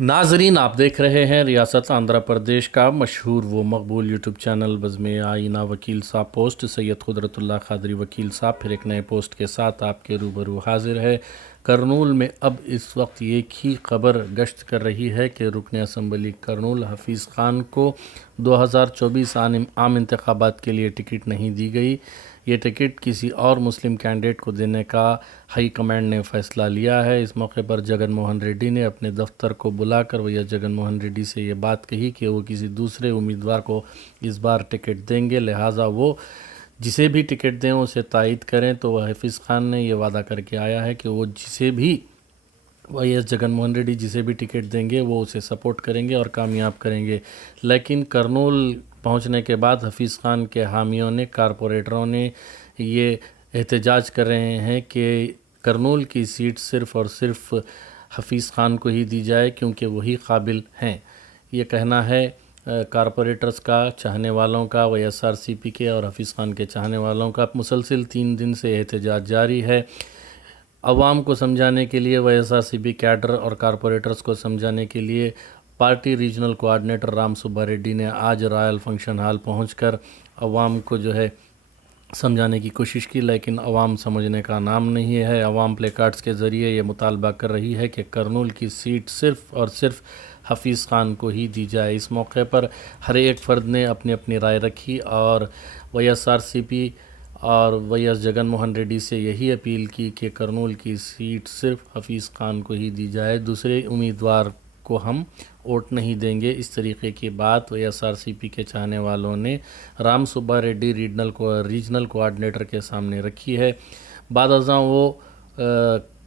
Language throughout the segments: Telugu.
नाजरीन, आप देख रहे हैं रियासत आंध्र प्रदेश का मशहूर व मकबूल यूट्यूब चैनल बज़्म आईना वकील साहब पोस्ट। सैयद कुदरतुल्लाह क़ादरी वकील साहब फिर एक नए पोस्ट के साथ आपके रूबरू हाजिर है। करनूल में अब इस वक्त एक ही खबर गश्त कर रही है कि रुकन असम्बली करनूल हफीज़ ख़ान को 2024 आम इंतखाबात के लिए टिकट नहीं दी गई। ये टिकट किसी और मुस्लिम कैंडिडेट को देने का हाई कमांड ने फ़ैसला लिया है। इस मौके पर जगन मोहन रेड्डी ने अपने दफ्तर को बुलाकर भैया जगन मोहन रेड्डी से ये बात कही कि वो किसी दूसरे उम्मीदवार को इस बार टिकट देंगे, लिहाजा वो जिसे भी टिकट दें उसे तायद करें। तो वह हफीज़ ख़ान ने ये वादा करके आया है कि वो जिसे भी वाई जगन मोहन रेड्डी जिसे भी टिकट देंगे वो उसे सपोर्ट करेंगे और कामयाब करेंगे। लेकिन करनूल पहुंचने के बाद हफीज़ ख़ान के हामियों ने, कारपोरेटरों ने ये एहतजाज कर रहे हैं कि करनूल की सीट सिर्फ़ और सिर्फ हफीज़ ख़ान को ही दी जाए क्योंकि वही काबिल हैं। ये कहना है कारपोरेटर्स का, चाहने वालों का, YSRCP के और हफीज़ ख़ान के चाहने वालों का। मुसलसिल 3 दिन से एहतजाज जारी है। अवाम को समझाने के लिए, YSRCP कैडर और कारपोरेटर्स को समझाने के लिए party regional coordinator Ram Subba Reddy ने आज रॉयल फंक्शन हॉल पहुंचकर अवाम को जो है समझाने की कोशिश की, लेकिन अवाम समझने का नाम नहीं है। अवाम प्ले कार्ड्स के ज़रिए ये मुतालबा कर रही है कि करनूल की सीट सिर्फ़ और सिर्फ हफीज़ ख़ान को ही दी जाए। इस मौके पर हर एक फ़र्द ने अपनी अपनी राय रखी और YSRCP और YS जगन मोहन रेड्डी से यही अपील की कि करनूल की सीट सिर्फ हफीज़ ख़ान को ही दी जाए, दूसरे उम्मीदवार को हम वोट नहीं देंगे। इस तरीके की बात YSRCP के चाहने वालों ने राम सुब्बा रेड्डी रीजनल कोऑर्डिनेटर के सामने रखी है। बाद अज़ां वो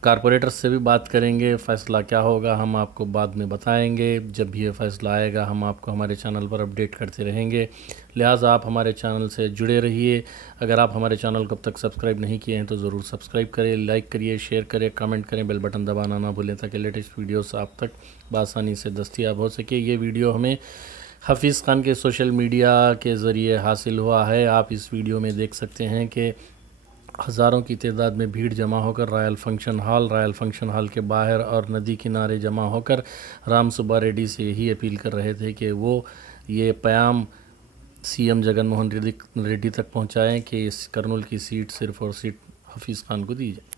कारपोरेटर से भी बात करेंगे। फ़ैसला क्या होगा हम आपको बाद में बताएंगे। जब भी ये फ़ैसला आएगा हम आपको हमारे चैनल पर अपडेट करते रहेंगे, लिहाजा आप हमारे चैनल से जुड़े रहिए। अगर आप हमारे चैनल को अब तक सब्सक्राइब नहीं किए हैं तो ज़रूर सब्सक्राइब करें, लाइक करिए, शेयर करें, कमेंट करें, बेल बटन दबाना ना भूलें ताकि लेटेस्ट वीडियोस आप तक बआसानी से दस्तयाब हो सके। ये वीडियो हमें हफीज़ ख़ान के सोशल मीडिया के ज़रिए हासिल हुआ है। आप इस वीडियो में देख सकते हैं कि हज़ारों की तादाद में भीड़ जमा होकर रॉयल फंक्शन हॉल के बाहर और नदी किनारे जमा होकर राम सुब्बा रेड्डी से यही अपील कर रहे थे कि वो ये पैगाम CM जगन मोहन रेड्डी तक पहुंचाएं कि इस करनूल की सीट सिर्फ और सिर्फ हफीज़ ख़ान को दी जाए।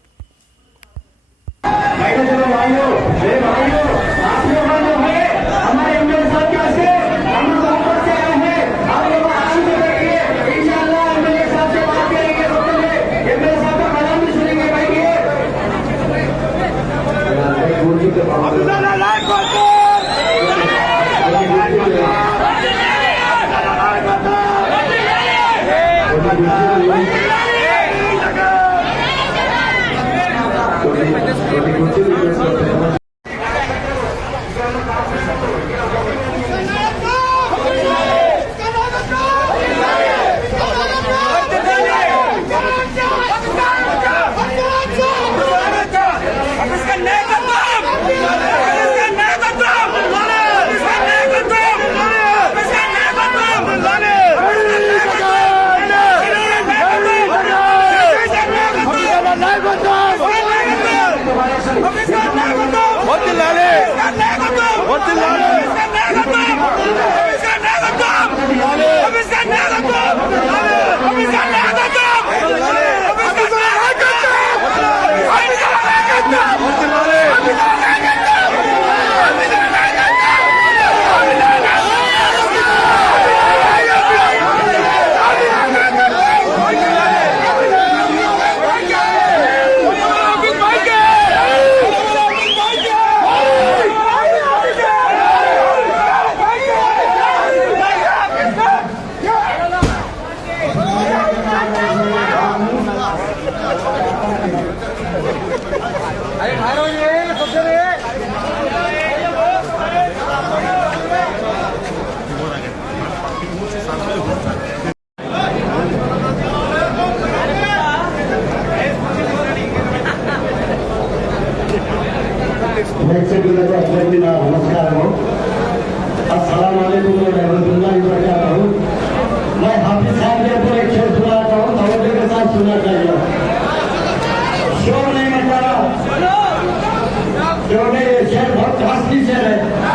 नमस्कार, अस्सलाम वालेकुम रहमतुल्लाहि व बरकातहू। मैं हाफिज साहब के ऊपर एक शेर सुनाता हूँ, तवज्जो के साथ सुनना चाहिए। शोर नहीं मचा, क्योंकि ये शेर बहुत हस्ती शेर है।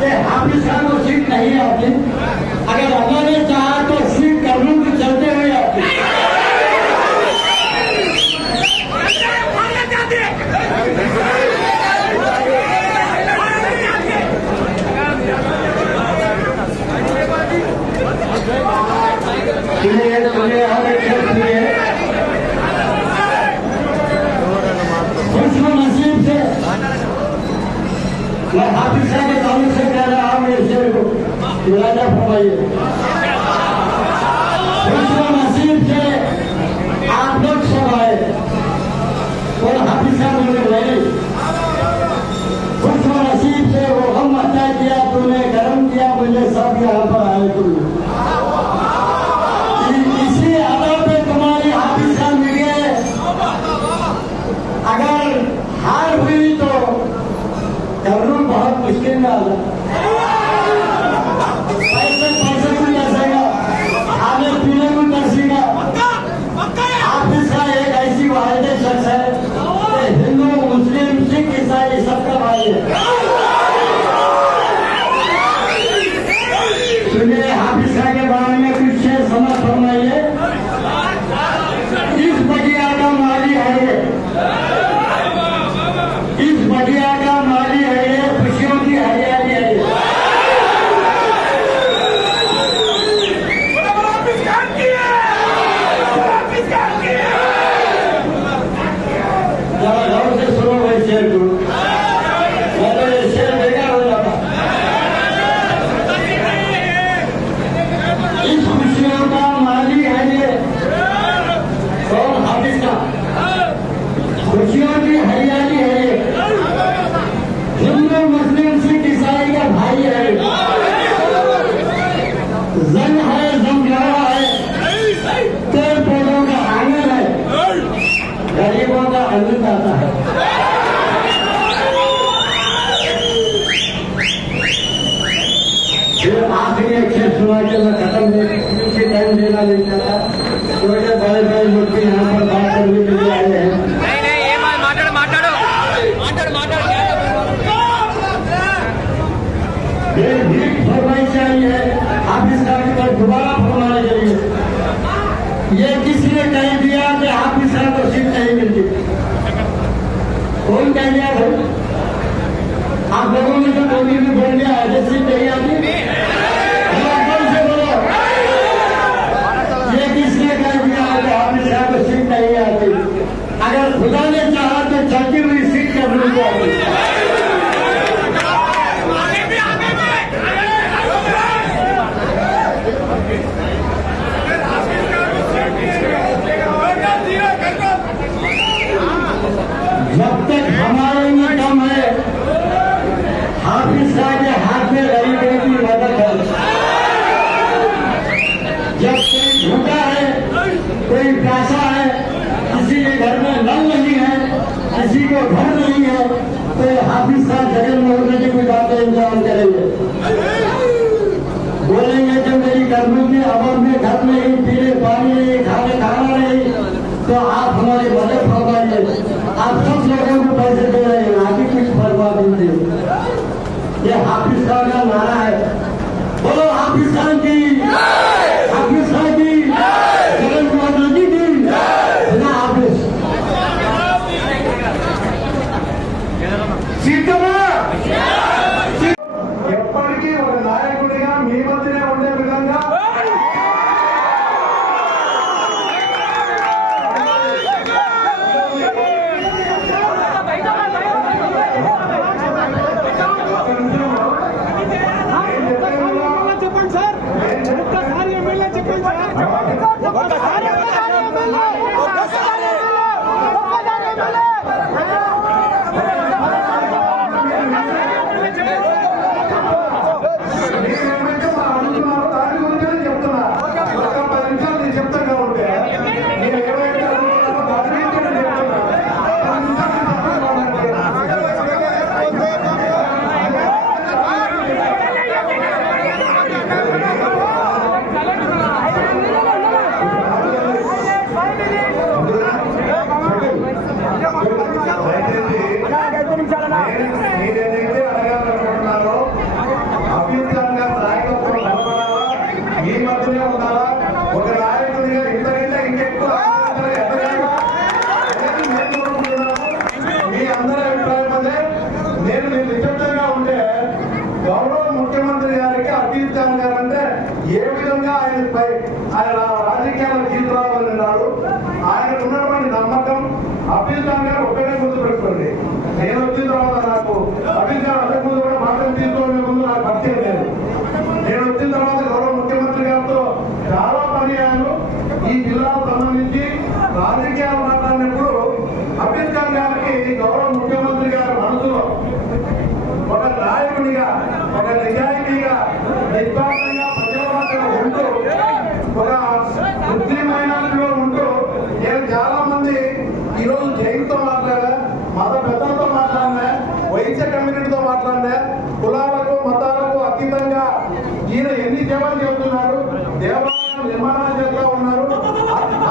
कि हाफिज खान को सीट नहीं आती, अगर अल्लाह ने चाहा तो सीट कर्नूल के चलते हुए आती। सुनिए और एक शब्द सुनिए, खुशो नसीब से मैं हाफिज साहब के ताल्लुक से कह रहा हूँ, मेरे शेर को इलाजा फरमाइए। खुशो नसीब से आप लोग सब आए और हाफिज साहब मुझे नहीं, खुशो नसीब से वो गम अता किया तूने, गरम किया मुझे, सब यहाँ पर आए तुमने। इसी आदत पे तुम्हारी हाफिज साहब मिले, अगर हार हुई तो कर्नूल बहुत मुश्किल में आ जाए। पैसे भी बरसेगा, खाने पीने भी बरसेगा। हाफिज का एक ऐसी वाहिद शख्स है कि हिंदू मुस्लिम सिख ईसाई सबका भाई है। सुनिए हाफिज शाह के बारे में कुछ शेर समझ फरमाइए। इस बगिया का माली है ये, इस बगिया का माली है ये, खुशियों की हरियाली है ये। जरा गौर से सुनो भाई शेर को, मैं तो ये शेर बेकार हो जाता। इस खुशियों का माली है ये, कौन? हाफिज का। खुशियों की हरियाली है ये, हिंदू मुस्लिम सिख ईसाई का भाई है, जंग है, जमगाड़ा है, पेड़ पौधों का आंगन है, गरीबों का अन्नदाता है। फिर आखिरी अक्षर सुना के मैं खत्म टाइम देना नहीं चाहता, क्योंकि बड़े बड़े लोग भी यहाँ पर बात करने के लिए आए हैं। फिर भीख फरमाई चाहिए हाफिज साहब की तरफ दोबारा फरमाने के लिए। ये किसी ने कह दिया कि हाफिज साहब को सीट नहीं मिलती, कौन कह दिया भाई? आप लोगों में तो बोली भी बोल गया है कि सीट नहीं आती, से बोलो ये किसने कह दिया है कि हाफिज साहब को सीट नहीं आती? अगर खुदा ने चाहा तो चलती हुई सीट कर्नूल को आती। जब तक हमारे में दम है, हाफिज साहब के हाथ में गरीबों की मदद है। जब कोई भूखा है, कोई प्यासा है, किसी के घर में नल नहीं है, किसी को घर नहीं है, तो हाफिज साहब जगन मोहन जी कोई बातें इंतजाम करेंगे, बोलेंगे कि मेरी कर्नूल की अमर में घर नहीं, पीने पानी नहीं, खाना नहीं, तो आप हमारी मदद फरमाइए। आप सब लोगों को पैसे दे रहे हैं, आगे कुछ फरमा दीजिए। ये हाफिज खान का नारा है, बोलो हाफिज खान की, हाफिज खान की, जगन मोहन जी की, बिना हाफिज ఎప్పటికీ ఒక నాయకుడిగా మీ మధ్యనే ఉండే విధంగా చెప్పండి సార్, ఒక్కసారి ఎమ్మెల్యే చెప్పండి సార్, ఒక్కసారి మీరేమైతే మా అడుగుతున్నారో దాని గురించి చెప్తున్నా. ఒక 10 నిమిషాలు నేను చెప్తాను ఉంటే మీరు ఏమైతే అడుగుతున్నారో దాని గురించి నేను చెప్తున్నా. 10 నిమిషాలు మీరేదైతే అడగాలనుకుంటున్నారో మందిపై ఆయన రాజకీయాలను తీసుకురావాలన్నాడు. ఆయనకు ఉన్నటువంటి నమ్మకం అఫీల్ ఖాన్ గారు ఒకటే ముందు పెట్టుకోండి. నేను వచ్చిన తర్వాత నాకు అఫీల్ ఖాన్ అంతకు ముందు కూడా మాటలు తీసుకోవడం ముందు నాకు పరిచయం లేదు. నేను వచ్చిన తర్వాత గౌరవ ముఖ్యమంత్రి గారితో చాలా పర్యాయాలు ఈ జిల్లాకు సంబంధించి రాజకీయాలు మాట్లాడినప్పుడు అఫీల్ ఖాన్ గారికి గౌరవ ముఖ్యమంత్రి గారి మనసులో ఒక నాయకుడిగా, ఒక నిజాయితీగా, నిస్వార్థంగా ప్రజల మధ్య ఉంటూ, ఒక ముస్లిమైనలో ఉంటూ, నేను చాలా మంది ఈరోజు జైలుతో మాట్లాడా, మత పెద్దలతో మాట్లాడినా, వైద్య కమ్యూనిటీతో మాట్లాడినా, కులాలకు మతాలకు అతీతంగా ఈయన ఎన్ని సేవలు చేస్తున్నారు, దేవాలయం నిర్మాణాలు చేస్తూ ఉన్నారు.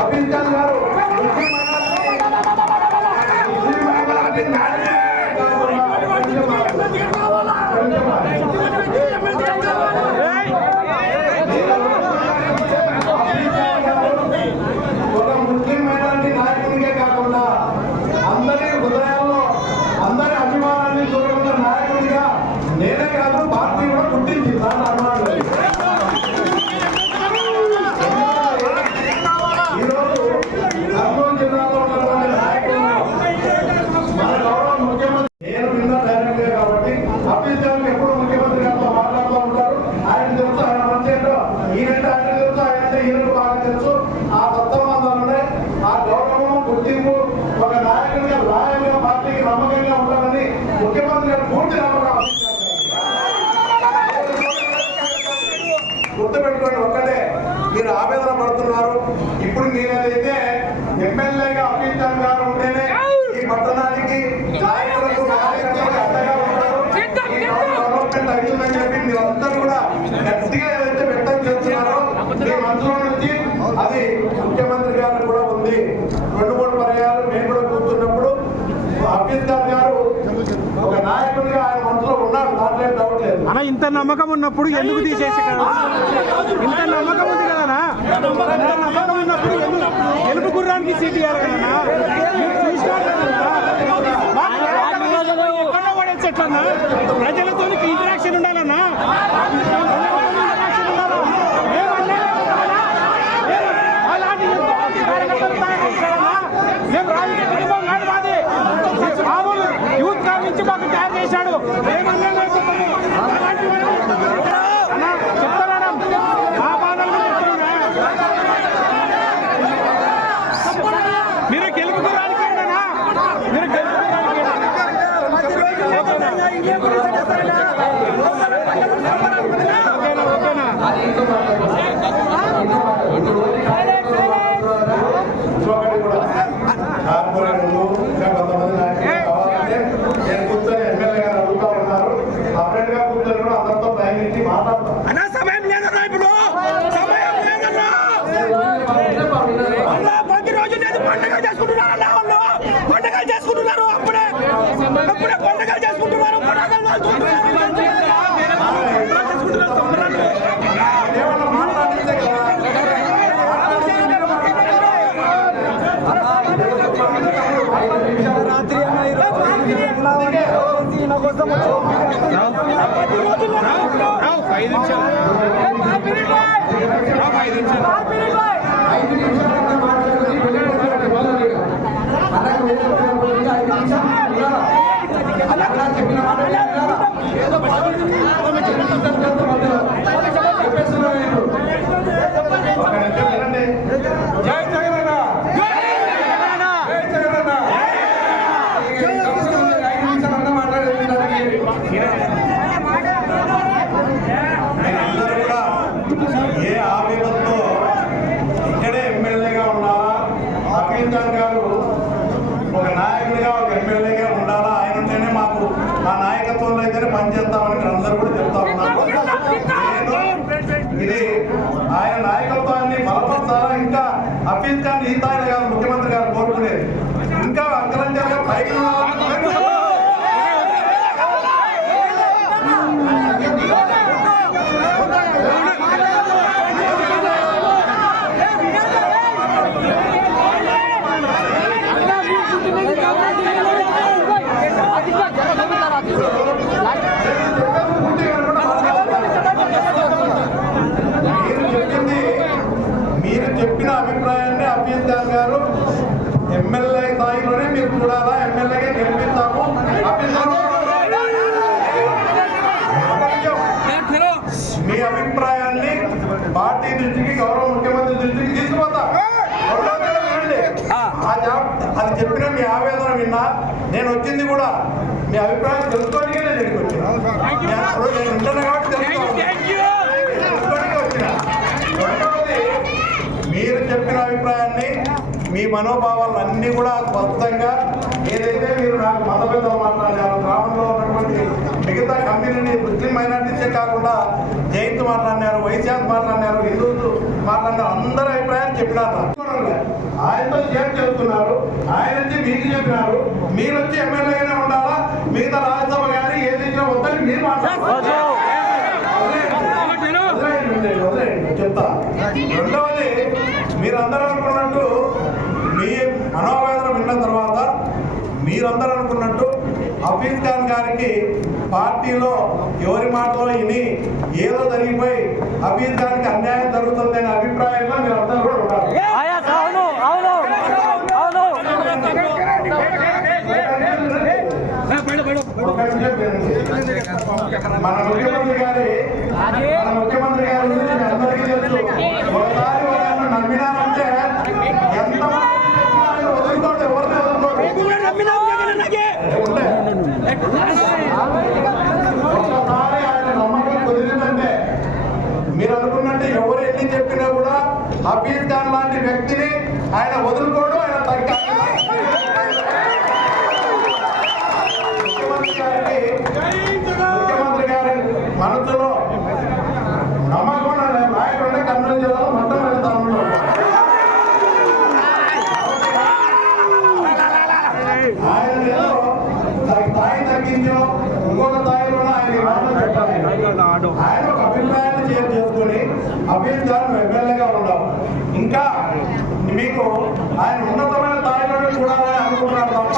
అఫీల్ ఖాన్ గారు ఒక ముస్లిం మైనారిటీ నాయకునికే కాకుండా అందరి హృదయాల్లో అందరి అభిమానాన్ని చూడగల నాయకుడిగా నేనే కాదు పార్టీ కూడా గుర్తించింది. దాని అభిమానులు ఈరోజు కర్నూలు జిల్లాలో ఉన్నటువంటి నాయకులు మన గౌరవ ముఖ్యమంత్రి నేను నిన్న డైరెక్ట్ గా కాబట్టి అఫీల్ ఖాన్ ఎప్పుడు ముఖ్యమంత్రి గారితో మాట్లాడుతూ ఉంటారు. ఆయన తెలుసు, ఆయన మంచి ఏంటో ఈయనంటే ఆయన తెలుసు, ఆయనంటే ఈయనకు బాగా తెలుసు. ఆ సత్సంబంధాలనే ఆ గౌరవం గుర్తింపు ఒక నాయకుడిగా రాయంగా పార్టీకి నమ్మకంగా ఉండాలని ముఖ్యమంత్రి గారు పూర్తి నమ్మకం. గుర్తుపెట్టుకోండి, ఒక్కటే మీరు ఆవేదన పడుతున్నారు. ఇప్పుడు మీరైతే ఎమ్మెల్యేగా అఫీల్ ఖాన్ గారు ఉంటేనే ఈ పట్టణానికి నాయకులకు కార్యకర్తలకు అండగా ఉంటారు. ఈ డెవలప్మెంట్ అవుతుందని చెప్పి మీరందరూ కూడా గట్టిగా ఏదైతే వ్యక్తం చేస్తున్నారో మీ మనసులో నుంచి అది ముఖ్యమంత్రి గారు కూడా ఉంది. 2-3 పర్యాలు మేము కూడా కూర్చున్నప్పుడు అఫీల్ ఖాన్ గారు ఒక నాయకుడిగా ఆయన మనసులో ఉన్నాడు, దాంట్లో ఏం డౌట్ లేదు. అన్న ఇంత నమ్మకం ఉన్నప్పుడు ఎందుకు తీసేసి కదా? ఇంత నమ్మకం ఉంది కదనా? ఇంత నమ్మకం ఉన్నప్పుడు ఎలుపు గుర్రానికి సీట్ ఇవ్వాలి కదన్నా? ఎక్కడ పడేసి ఎట్లన్నా? ప్రజలతో ఇంటరాక్షన్ ఉండాలన్నా. అలాంటి ఎంతోమంది కార్యకర్తలు తయారు మేము రాజకీయ కుటుంబం కాదు మాది. మామూలు యూత్ కాల్ నుంచి మాకు తయారు చేశాడు. చెప్తారా మా బాధలు మీరు గెలుపుకోవడానికి మీరు కార్పొరేటర్లు ఇంకా కొంతమంది నాయకులు కావాలంటే నేను కూర్చొని ఎమ్మెల్యే గారు అడుగుతా ఉన్నారు. సపరేట్ గా కూర్చొని కూడా అందరితో ప్రయాణించి మాట్లాడతాం. సమయం లేదన్నా, ఇప్పుడు సమయం లేదన్నా. ప్రతిరోజు నేను పండుగలు చేసుకుంటున్నారన్నా, వాళ్ళు పండుగలు చేసుకుంటున్నారు. అప్పుడే పండుగలు చేసుకుంటున్నారు. ఏమన్నా మాట్లాడితే జై జగనన్న, జై జగనన్న, జై జగనన్న. మీరందరూ కూడా ఏ ఆవేదనతో ఇక్కడే ఎమ్మెల్యేగా ఉన్నారా? అఫీల్ ఖాన్ గారు ఒక నాయకుడిగా, ఒక ఎమ్మెల్యేగా ఉండాలా? ఆయన ఉంటేనే మాకు ఆ నాయకత్వంలో అయితేనే పనిచేస్తామని మీరు అందరూ కూడా చెప్తా ఉన్నారు. ఇది ఆయన నాయకత్వాన్ని బలపరచాలా? ఇంకా అఫీల్ ఖాన్ ఈ స్థాయిలో కాదు ముఖ్యమంత్రి గారు కోరుకునేది, ఇంకా అంకలంగా పైకి మీ ఆవేదన విన్నా. నేను వచ్చింది కూడా మీ అభిప్రాయం తెలుసుకోవడానికి నేను ఇక్కడికి వచ్చాను. నేను వింటున్నా కాబట్టి తెలుసుకోవడానికి వచ్చిన. రెండవది, మీరు చెప్పిన అభిప్రాయాన్ని, మీ మనోభావాలు అన్నీ కూడా స్పష్టంగా ఏదైతే మీరు నాకు మతభేదం మాట్లాడారు, గ్రామంలో ఉన్నటువంటి మిగతా కమ్యూనిటీ ముస్లిం మైనార్టీసే కాకుండా జైన్లు మాట్లాడినారు, వైశాఖ్ మాట్లాడినారు, హిందువులు మాట్లాడినారు, అందరి అభిప్రాయాలు చెప్పినారు. ఆయనతో షేర్ చేస్తున్నారు, ఆయన వచ్చి మీకు చెప్పినారు. మీరు వచ్చి ఎమ్మెల్యేగానే ఉండాలా, మిగతా రాజ్యసభ కానీ ఏది ఇచ్చినా వద్దని మీరు మాట్లాడారు. చెప్తా. రెండవది, మీరందరూ అనుకున్నట్టు మీ మనోవేదన విన్న తర్వాత మీరందరూ అనుకున్నట్టు హఫీజ్ ఖాన్ గారికి పార్టీలో ఎవరి మాటలో విని ఏదో జరిగిపోయి హఫీజ్ ఖాన్కి అన్యాయం జరుగుతుందనే అభిప్రాయంలో మీరు అందరూ కూడా ఉన్నారు. మన ముఖ్యమంత్రి గారి గురించి అందరికీ తెలుసు. ఒకసారి వాళ్ళని నమ్మినారంటే ఎంతమంది వదులుకోండి, ఎవరిని వదులుకోండి. ఒక్కసారి ఆయన నమ్మకం కుదిరిందంటే మీరు అనుకున్నట్టు ఎవరు ఎన్ని చెప్పినా కూడా హఫీజ్ ఖాన్ లాంటి వ్యక్తిని ఆయన వదులుకోడు, ఆయన తగ్గాలి. ముఖ్యమంత్రి గారి మనసులో నమ్మకం నాయకుడు కర్నూలు జిల్లాలో మొట్టమొదటి స్థానంలో ఆయన స్థాయి తగ్గించో ఇంకొక స్థాయిలో ఆయన ఒక అభిప్రాయాన్ని షేర్ చేసుకుని హఫీజ్ ఖాన్ ఎమ్మెల్యేగా ఉన్నాం. ఇంకా మీకు ఆయన ఉన్నతమైన స్థాయిలోనే చూడాలని అనుకుంటున్నారు తప్ప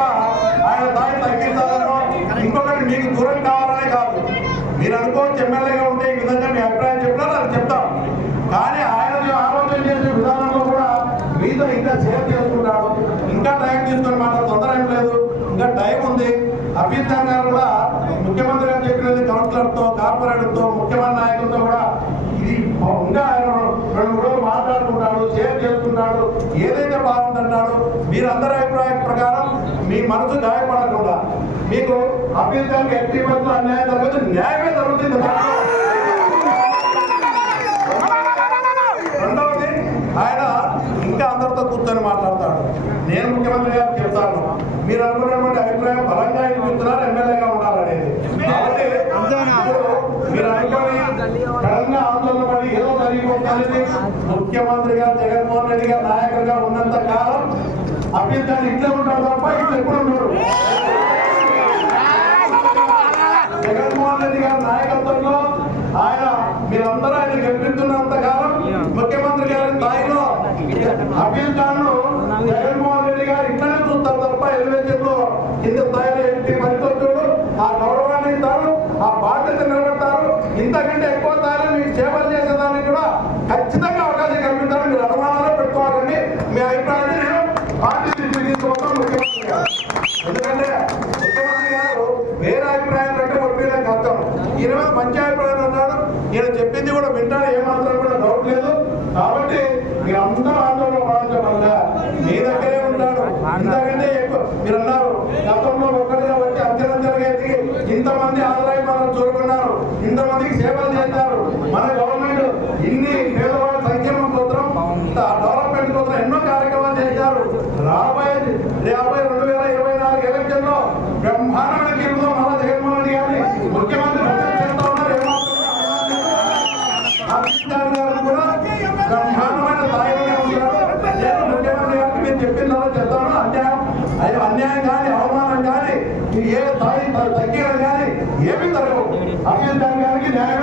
ఆయన స్థాయి తగ్గించాలనో ఇంకొకటి మీకు దూరం కావాలనే కాదు. మీరు అనుకోవచ్చు ఎమ్మెల్యేగా ఉంటే ఈ విధంగా మీ అభిప్రాయం చెప్పినారు, అది చెప్తాం. కానీ ఆయన ఆలోచన చేసే విధానంలో కూడా మీతో ఇంకా షేర్ చేసుకుంటాడు. ఇంకా టైం తీసుకొని మాత్రం తొందర ఏం లేదు, ఇంకా టైం ఉంది. హఫీజ్ ఖాన్ గారు కూడా ముఖ్యమంత్రి గారు చెప్పినది కౌన్సిలర్తో, కార్పొరేటర్తో, ముఖ్యమంత్రి నాయకులతో కూడా ఇది ఇంకా ఆయన 2 రోజులు మాట్లాడుకుంటాడు, షేర్ చేసుకుంటాడు, ఏదైతే బాగుందంటాడు. మీరందరి అభిప్రాయం ప్రకారం మీ మనసు గాయపడకుండా మీకు హఫీజ్ ఖాన్కి ఎట్టి పట్ల అన్యాయం జరుగుతుంది, న్యాయమే జరుగుతుంది. రెండవది, ఆయన ఇంకా అందరితో కూర్చొని మాట్లాడతాడు. నేను ముఖ్యమంత్రి గారు చెప్తాను, మీరు అనుకున్నటువంటి అభిప్రాయం బలంగా వినిపిస్తున్నారు, ఎమ్మెల్యేగా ఉండాలనేది. కాబట్టి మీరు అనుకోని బలంగా ఆందోళన పడి ఏదో జరిగిపోతుంది. ముఖ్యమంత్రి గారు జగన్మోహన్ రెడ్డి గారు నాయకుడిగా ఉన్నంత కాలం హఫీజ్ ఖాన్ ఇట్లే ఉంటాడు తప్ప ఇట్లా ఎప్పుడు ఉండరు. జగన్మోహన్ రెడ్డి గారి నాయకత్వంలో ఆయన మీరందరూ ఆయన గెలిపిస్తున్నంత కాలం ముఖ్యమంత్రి గారి స్థాయిలో హఫీజ్ ఖాన్ జగన్మోహన్ రెడ్డి గారు ఇట్లనే చూస్తారు తప్ప ఎలివేషన్ లో కింద స్థాయిలో ఎట్టి పరిస్థితులు ఆ గౌరవాన్ని ఇస్తారు, ఆ బాధ్యత నిలబెడతారు. ఇంతకంటే ఎక్కువ స్థాయిలో మీకు సేవలు చేసేదానికి కూడా ఖచ్చితంగా అవకాశం కల్పిస్తారు. మీరు అనుమానాలు పెట్టుకోవాలండి. మీ అభిప్రాయాన్ని నేను పార్టీ తీసుకుంటాం ముఖ్యమంత్రి గారు. ఎందుకంటే ముఖ్యమంత్రి గారు వేరే అభిప్రాయం కంటే ఒప్పియడం కష్టం. ఈయన మంచి అభిప్రాయం అన్నాడు, ఈయన చెప్పింది కూడా వింటాడు, ఏమాత్రం కూడా డౌట్ లేదు. కాబట్టి మీరు అందరూ ఆందోళన పడాల్సిన మీ దగ్గరే ఉంటాడు. ఇంతకంటే ఎక్కువ మీరు అన్నారు, గతంలో ఒక్కడిగా వచ్చి అంచెలంచెలుగా ఎదిగి ఇంతమంది హాజరై మనం చూరుకున్నారు, ఇంతమందికి సేవలు చేశారు. మన గవర్నమెంట్ ఇన్ని పేదవాళ్ళ సంక్షేమం కోసం, డెవలప్మెంట్ కోసం ఎన్నో కార్యక్రమాలు చేశారు. రాబోయే 2024 ఎలక్షన్ లో బ్రహ్మాండమైన గెలుపుతో మన జగన్మోహన్ రెడ్డి గారిని ముఖ్యమంత్రి చేస్తా ఉన్నారు. కూడా బ్రహ్మాండమైన స్థాయిలోనే ఉంటారు. నేను ముఖ్యమంత్రి గారికి మీరు చెప్పిందో చెప్తాను, అన్యాయం కానీ అవమానం కానీ ఏ స్థాయి తగ్గిన కానీ ఏమీ జరగవు. హఫీజ్ ఖాన్ గారికి న్యాయం